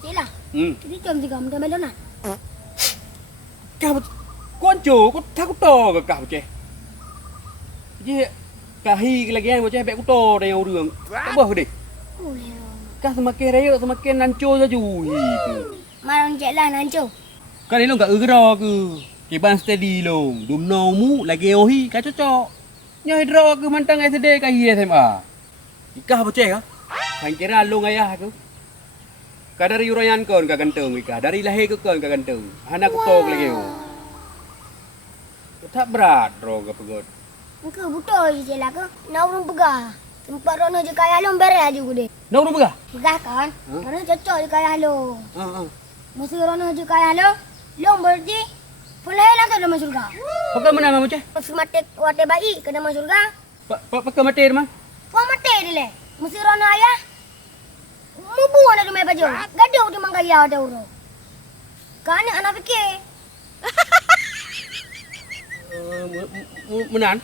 Cik lah. Kita jom juga muda melonan. Kau konco, kau tak to ke kau ceh? Je kahi lagi yang macam bek kuto dah yang urang. Apa ke deh? Boleh. Kau semakin raya semakin nanco saja ke. Marang cik lah nanco. Kau ni lo enggak gerak ke? Keban steady lo. Dum nomu lagi ohi kau cocok. Nyai draw ke mantang SD kahi SMA. Ikah apa ceh ka? Hang kira lo ayah aku. Kau dari urayan kau enggak ganteng ikah. Dari lahir kau enggak ganteng. Anak kuto lagi yo. Tak berat draw ke pegot. Engkau betul je cik lah ke. Nak urung pegah. Tempat Rono je kaya lo beres aja ku deh. Nak urung pegah? Pegah kan? Rono cocok je kaya lo. Ha. Mesti Rono je kaya lo. Lo berarti pulai lah tu dalam surga. Pakai mana macam ceh? Pas mati wate bayi ke dalam surga. Pakai mati mah? Kau mati dia le. Mesti Rono ayah. Mubu ada rumah baju. Gaduh tu manggaya ada urung. Kan anak fikir. Menan?